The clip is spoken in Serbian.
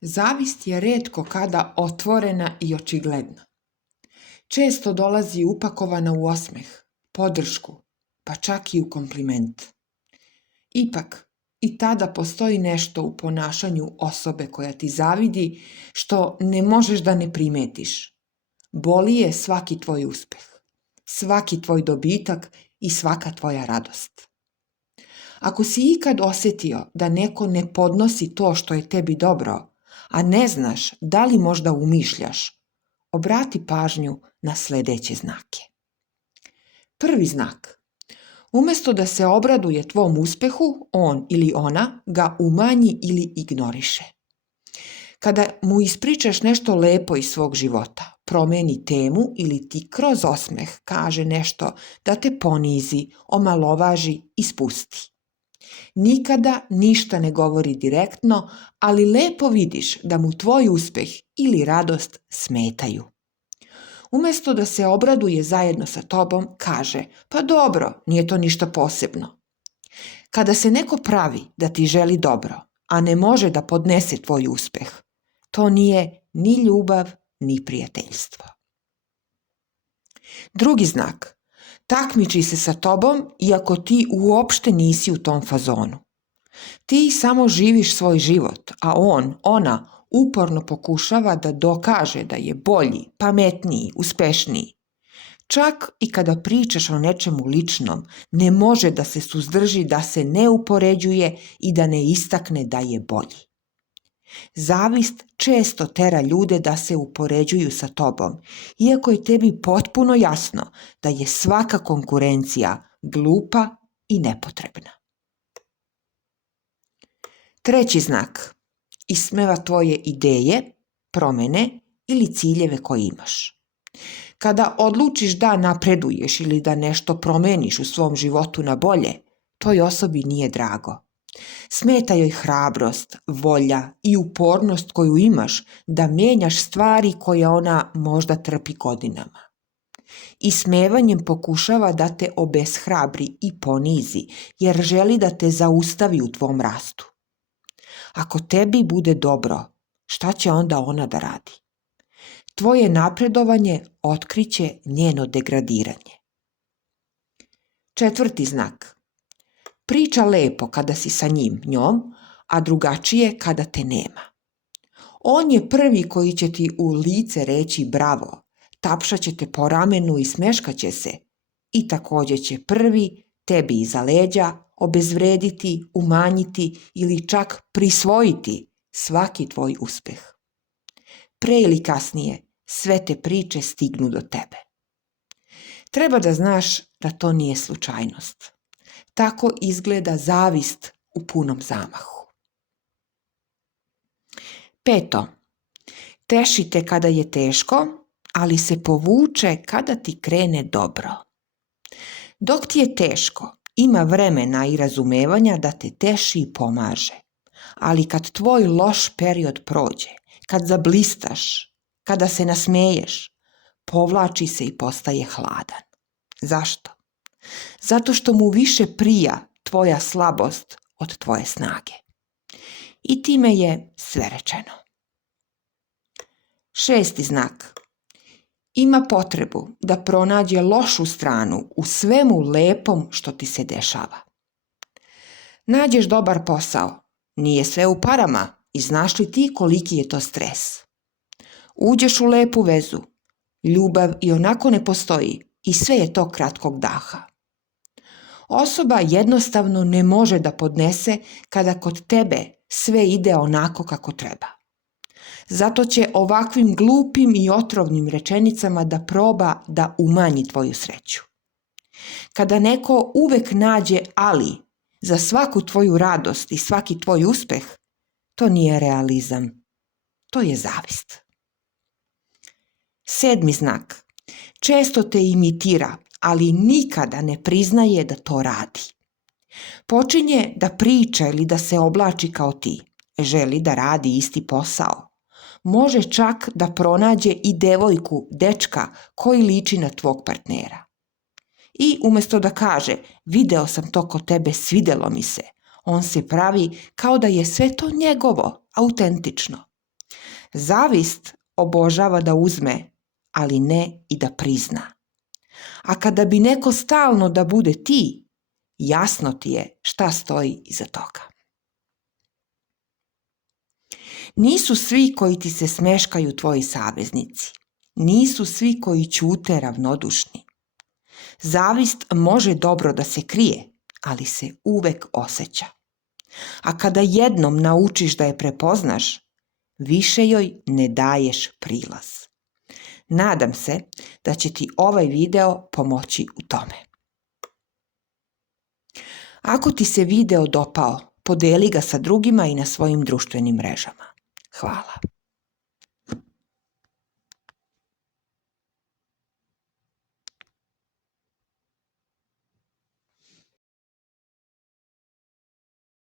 Zavist je retko kada otvorena i očigledna. Često dolazi upakovana u osmeh, podršku, pa čak i u kompliment. Ipak, i tada postoji nešto u ponašanju osobe koja ti zavidi što ne možeš da ne primetiš. Boli je svaki tvoj uspeh, svaki tvoj dobitak i svaka tvoja radost. Ako si ikad osjetio da neko ne podnosi to što je tebi dobro, a ne znaš da li možda umišljaš, obrati pažnju na sljedeće znake. Prvi znak. Umjesto da se obraduje tvom uspehu, on ili ona ga umanji ili ignoriše. Kada mu ispričaš nešto lepo iz svog života, promeni temu ili ti kroz osmeh kaže nešto da te ponizi, omalovaži i spusti. Nikada ništa ne govori direktno, ali lepo vidiš da mu tvoj uspeh ili radost smetaju. Umjesto da se obraduje zajedno sa tobom, kaže, pa dobro, nije to ništa posebno. Kada se neko pravi da ti želi dobro, a ne može da podnese tvoj uspeh, to nije ni ljubav, ni prijateljstvo. Drugi znak. Takmiči se sa tobom iako ti uopšte nisi u tom fazonu. Ti samo živiš svoj život, a ona uporno pokušava da dokaže da je bolji, pametniji, uspešniji. Čak i kada pričaš o nečemu ličnom, ne može da se suzdrži da se ne upoređuje i da ne istakne da je bolji. Zavist često tera ljude da se upoređuju sa tobom, iako je tebi potpuno jasno da je svaka konkurencija glupa i nepotrebna. Treći znak. Ismeva tvoje ideje, promene ili ciljeve koje imaš. Kada odlučiš da napreduješ ili da nešto promeniš u svom životu na bolje, toj osobi nije drago. Smeta joj hrabrost, volja i upornost koju imaš da mijenjaš stvari koje ona možda trpi godinama. Ismevanjem pokušava da te obeshrabri i ponizi, jer želi da te zaustavi u tvom rastu. Ako tebi bude dobro, šta će onda ona da radi? Tvoje napredovanje otkriće njeno degradiranje. Četvrti znak. Priča lepo kada si sa njom, a drugačije kada te nema. On je prvi koji će ti u lice reći bravo, tapšat će te po ramenu i smeškat će se i također će prvi tebi iza leđa obezvrediti, umanjiti ili čak prisvojiti svaki tvoj uspeh. Pre ili kasnije sve te priče stignu do tebe. Treba da znaš da to nije slučajnost. Tako izgleda zavist u punom zamahu. 5. Teši te kada je teško, ali se povuče kada ti krene dobro. Dok ti je teško, ima vremena i razumevanja da te teši i pomaže. Ali kad tvoj loš period prođe, kad zablistaš, kada se nasmeješ, povlači se i postaje hladan. Zašto? Zato što mu više prija tvoja slabost od tvoje snage. I time je sve rečeno. 6. znak. Ima potrebu da pronađe lošu stranu u svemu lepom što ti se dešava. Nađeš dobar posao, nije sve u parama i znaš li ti koliki je to stres. Uđeš u lepu vezu, ljubav i onako ne postoji i sve je to kratkog daha. Osoba jednostavno ne može da podnese kada kod tebe sve ide onako kako treba. Zato će ovakvim glupim i otrovnim rečenicama da proba da umanji tvoju sreću. Kada neko uvek nađe ali za svaku tvoju radost i svaki tvoj uspeh, to nije realizam, to je zavist. 7. znak. Često te imitira, ali nikada ne priznaje da to radi. Počinje da priča ili da se oblači kao ti. Želi da radi isti posao. Može čak da pronađe i devojku, dečka koji liči na tvog partnera. I umjesto da kaže, video sam to kod tebe, svidelo mi se, on se pravi kao da je sve to njegovo, autentično. Zavist obožava da uzme, ali ne i da prizna. A kada bi neko stalno da bude ti, jasno ti je šta stoji iza toga. Nisu svi koji ti se smeškaju tvoji saveznici. Nisu svi koji ćute ravnodušni. Zavist može dobro da se krije, ali se uvek osjeća. A kada jednom naučiš da je prepoznaš, više joj ne daješ prilaz. Nadam se da će ti ovaj video pomoći u tome. Ako ti se video dopao, podeli ga sa drugima i na svojim društvenim mrežama. Hvala.